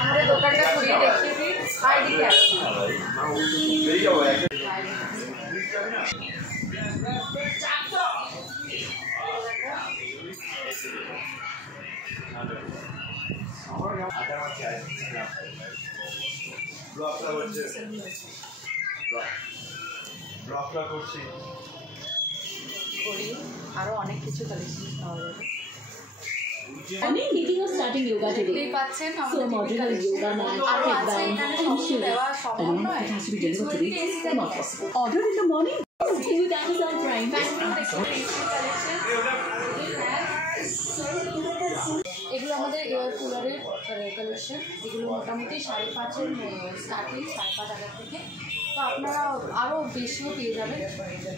আমাদের দোকানটা ঘুরিয়ে দেখিয়ে দিই। আইডি ক্যাশ আরো অনেক কিছু কালেকশন পাওয়া যাবে। Meeting or starting yoga today. So modular yoga mat, headband, and shoes. Alone, it has to be delivered today. Not possible. Order in the morning. See you with Amazon Prime. এগুলো আমাদের air কুলারের collection. এগুলো মোটামুটি 5.5 starting, 5.5 থেকে। তো আপনারা আরও বেশিও পেয়ে যাবেন।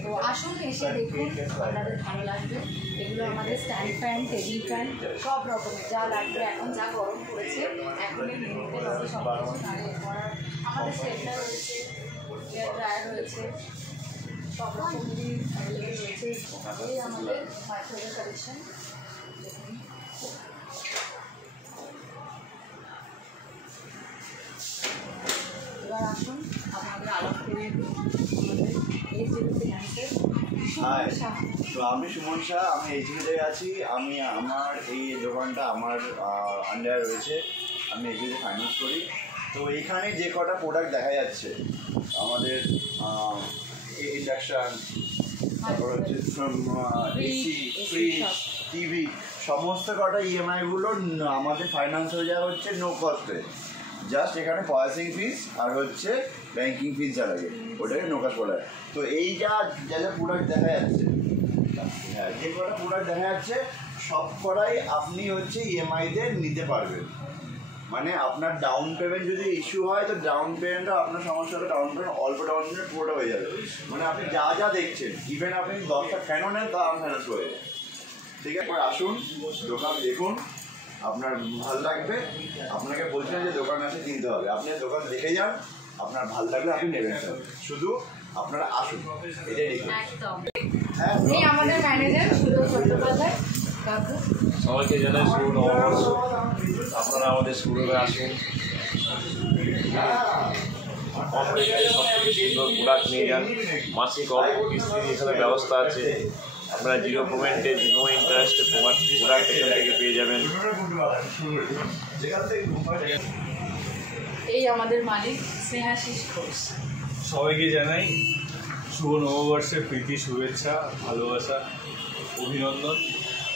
তো আসুন, এসে দেখুন, আপনাদের ভালো লাগবে। এগুলো আমাদের স্ট্যান্ড ফ্যান, টেবিল ফ্যান, সব রকমের যা লাগবে। এখন যা গরম পড়েছে, এখন এই মেনুতে রয়েছে সব কিছু দাঁড়িয়ে করার। আমাদের স্ট্রেটনার রয়েছে, হেয়ার ড্রায়ার রয়েছে, সব রকমেরই অ্যাভেলেবেল রয়েছে। এই আমাদের মাইক্রোওয়েভ কালেকশন। দেখুন, এবার আসুন আপনাদের আলাপ করে তো আমি সুমন শাহ, আমি এইচবিতে আছি। আমি আমার এই দোকানটা আমার আন্ডারে রয়েছে, আমি এইচবিতে ফাইন্যান্স করি। তো এইখানে যে কটা প্রোডাক্ট দেখা যাচ্ছে আমাদের ইন্ডাকশান, তারপর হচ্ছে এসি, ফ্রিজ, টিভি, সমস্ত কটা ইএমআইগুলো আমাদের ফাইন্যান্স হয়ে যাওয়া হচ্ছে নো কস্টে। জাস্ট এখানে প্রসেসিং ফিস আর হচ্ছে ব্যাঙ্কিং ফিস যা লাগে ওটাকে নো কস্ট বলা হয়। তো এইটা যা যা প্রোডাক্ট দেখা যাচ্ছে, হ্যাঁ, যে কটা প্রোডাক্ট দেখা যাচ্ছে সব কটাই আপনি হচ্ছে ইএমআইতে নিতে পারবেন। মানে আপনার ডাউন পেমেন্ট যদি ইস্যু হয়, তো ডাউন পেমেন্টটা আপনার সমস্যা হলে ডাউন পেমেন্ট, অল্প ডাউন পেমেন্ট পুরোটা হয়ে যাবে। মানে আপনি যা যা দেখছেন, ইভেন আপনি 10টা ফ্যানও নেন, তা আমার ফাইন্যান্স হয়ে যায়। ঠিক আছে, আসুন, দোকান দেখুন, আপনার ভালো লাগবে। আপনাকে বলছি না যে দোকান আসে কিনতে হবে, আপনি দোকান দেখে যান, আপনার ভালো লাগলে আপনি নেবেন। শুধু আপনারা আসুন, এটাই একদম। এই আমাদের ম্যানেজার সুদর্শন চট্টোপাধ্যায় কাকু। সবাইকে জানাই শুভ নববর্ষ। আপনারা আমাদের শুরুতে আসুন, কম রেটে সব থেকে সুন্দর প্রোডাক্ট নিয়ে যান। মাসিক অল্প কিস্তির এখানে ব্যবস্থা আছে। আপনারা জিরো পেমেন্টে, নো ইন্টারেস্টে প্রোডাক্ট এখান থেকে পেয়ে যাবেন। এই আমাদের মালিক স্নেহাশিস ঘোষ। সবাইকে জানাই শুভ নববর্ষের প্রীতি, শুভেচ্ছা, ভালোবাসা, অভিনন্দন।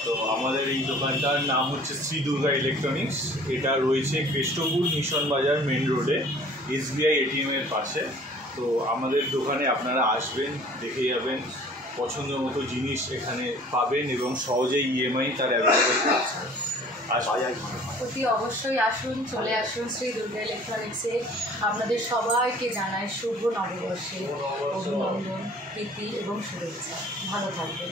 তো আমাদের এই দোকানটার নাম হচ্ছে শ্রী দুর্গা ইলেকট্রনিক্স। এটা রয়েছে কেষ্টপুর মিশন বাজার মেন রোডে, এসবিআই এটিএমের পাশে। তো আমাদের দোকানে আপনারা আসবেন, দেখে যাবেন, পছন্দ মতো জিনিস এখানে পাবেন এবং সহজেই ইএমআই তার অ্যাভেলেবেল আছে। অতি অবশ্যই আসুন, চলে আসুন শ্রী দুর্গা ইলেকট্রনিক্সে। আপনাদের সবাইকে জানাই শুভ নববর্ষে অভিনন্দন, প্রীতি এবং শুভেচ্ছা। ভালো থাকবেন।